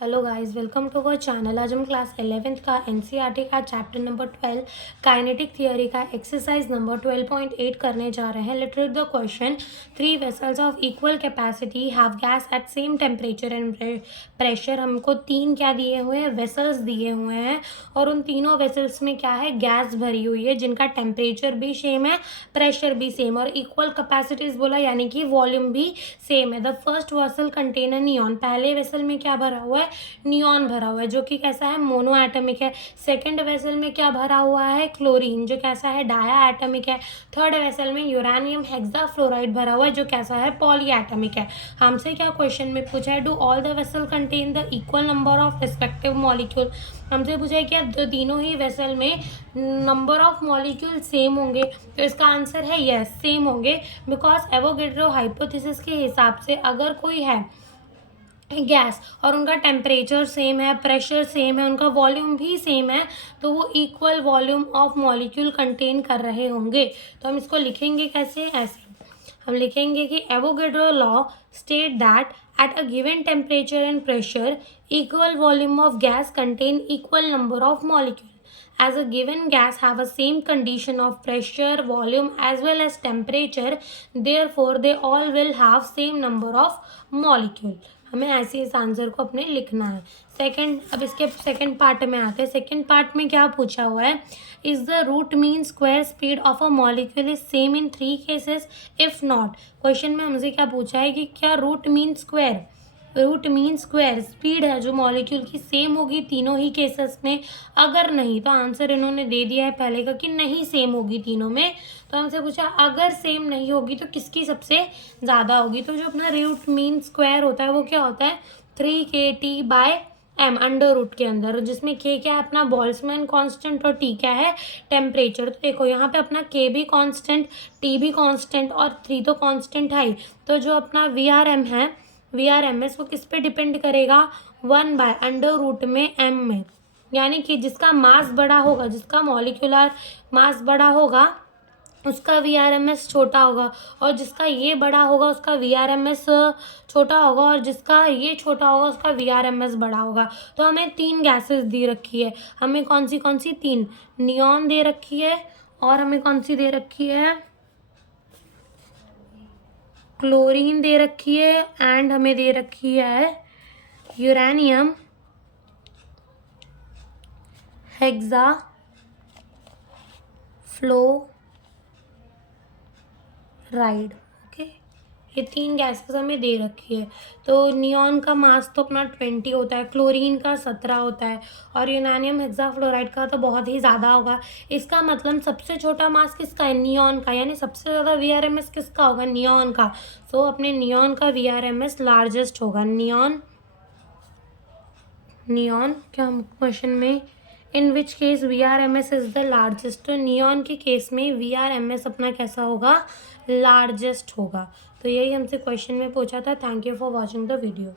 Hello guys, welcome to our channel. आज हम class 11th का एनसीईआरटी का चैप्टर नंबर 12 काइनेटिक थियोरी का एक्सरसाइज नंबर 12.8 करने जा रहे हैं। Let's read the question. 3 vessels of equal capacity have gas at same temperature and pressure. हमको 3 क्या दिए हुए हैं, वेसल्स दिए हुए हैं, और उन तीनों वेसल्स में क्या है, गैस भरी हुई है, जिनका टेम्परेचर भी सेम है, प्रेशर भी सेम और इक्वल कैपेसिटीज बोला, यानी कि वॉल्यूम भी सेम है। The first vessel contain neon. पहले वेसल में क्या भरा हुआ है, नियॉन भरा हुआ है, जो कि कैसा है, मोनो एटमिक है। सेकंड वेसल में क्या भरा हुआ है, क्लोरीन, जो कैसा है, डाया एटमिक है। थर्ड वेसल में यूरेनियम हेक्साफ्लोराइड भरा हुआ है, जो कैसा है, पॉली एटमिक है। हमसे क्या क्वेश्चन में पूछा है, do all the vessel contain the equal number of respective molecule. हमसे पूछा है कि तीनों ही वेसल में नंबर ऑफ मॉलिक्यूल सेम होंगे, तो इसका आंसर है यस, सेम होंगे। बिकॉज एवोगेड्रो हाइपोथेसिस के हिसाब से अगर कोई है गैस और उनका टेम्परेचर सेम है, प्रेशर सेम है, उनका वॉल्यूम भी सेम है, तो वो equal volume of molecule contain कर रहे होंगे। तो हम इसको लिखेंगे कैसे, ऐसे हम लिखेंगे कि Avogadro law state that at a given temperature and pressure equal volume of gas contain equal number of molecule. As a given gas have a same condition of pressure, volume as well as temperature, therefore they all will have same number of molecule. हमें ऐसे इस answer को अपने लिखना है। Second, अब इसके second part में आते हैं। सेकंड पार्ट में क्या पूछा हुआ है, is the root mean square speed of a molecule is same in 3 cases, if not. Question में हमसे क्या पूछा है कि क्या रूट मीन स्क्वायर स्पीड है जो मॉलिक्यूल की सेम होगी तीनों ही केसेस में। अगर नहीं तो आंसर इन्होंने दे दिया है पहले का कि नहीं सेम होगी तीनों में। तो हमसे पूछा अगर सेम नहीं होगी तो किसकी सबसे ज़्यादा होगी। तो जो अपना रूट मीन स्क्वायर होता है वो क्या होता है, 3kT/m अंडर रूट के अंदर, जिसमें k क्या है, अपना बोल्ट्जमैन कांस्टेंट, और t क्या है, टेम्परेचर। तो देखो यहाँ पे अपना k भी कांस्टेंट, t भी कांस्टेंट और 3 तो कांस्टेंट है ही। तो जो अपना VRM है, VRMS, वो किस पे डिपेंड करेगा, 1/√m में। यानी कि जिसका मास बड़ा होगा, जिसका मॉलिक्यूलर मास बड़ा होगा उसका VRMS छोटा होगा, और जिसका ये बड़ा होगा उसका VRMS छोटा होगा, और जिसका ये छोटा होगा उसका VRMS बड़ा होगा। तो हमें 3 गैसेस दे रखी है। हमें कौन सी 3, नियॉन दे रखी है, और हमें कौन सी दे रखी है, क्लोरीन दे रखी है, एंड हमें दे रखी है यूरेनियम हेक्साफ्लोराइड। ओके, ये 3 गैसेस हमें दे रखी है। तो नियॉन का मास तो अपना 20 होता है, क्लोरीन का 17 होता है, और यूरेनियम हेक्साफ्लोराइड का तो बहुत ही ज़्यादा होगा। इसका मतलब सबसे छोटा मास किसका है, नियॉन का, यानी सबसे ज़्यादा VRMS किसका होगा, नियॉन का। तो अपने नियॉन का VRMS लार्जेस्ट होगा। नियॉन क्या क्वेश्चन में, in which case VRMS is the largest. तो नियॉन के केस में VRMS अपना कैसा होगा, लार्जेस्ट होगा। तो यही हमसे क्वेश्चन में पूछा था। Thank you for watching the video.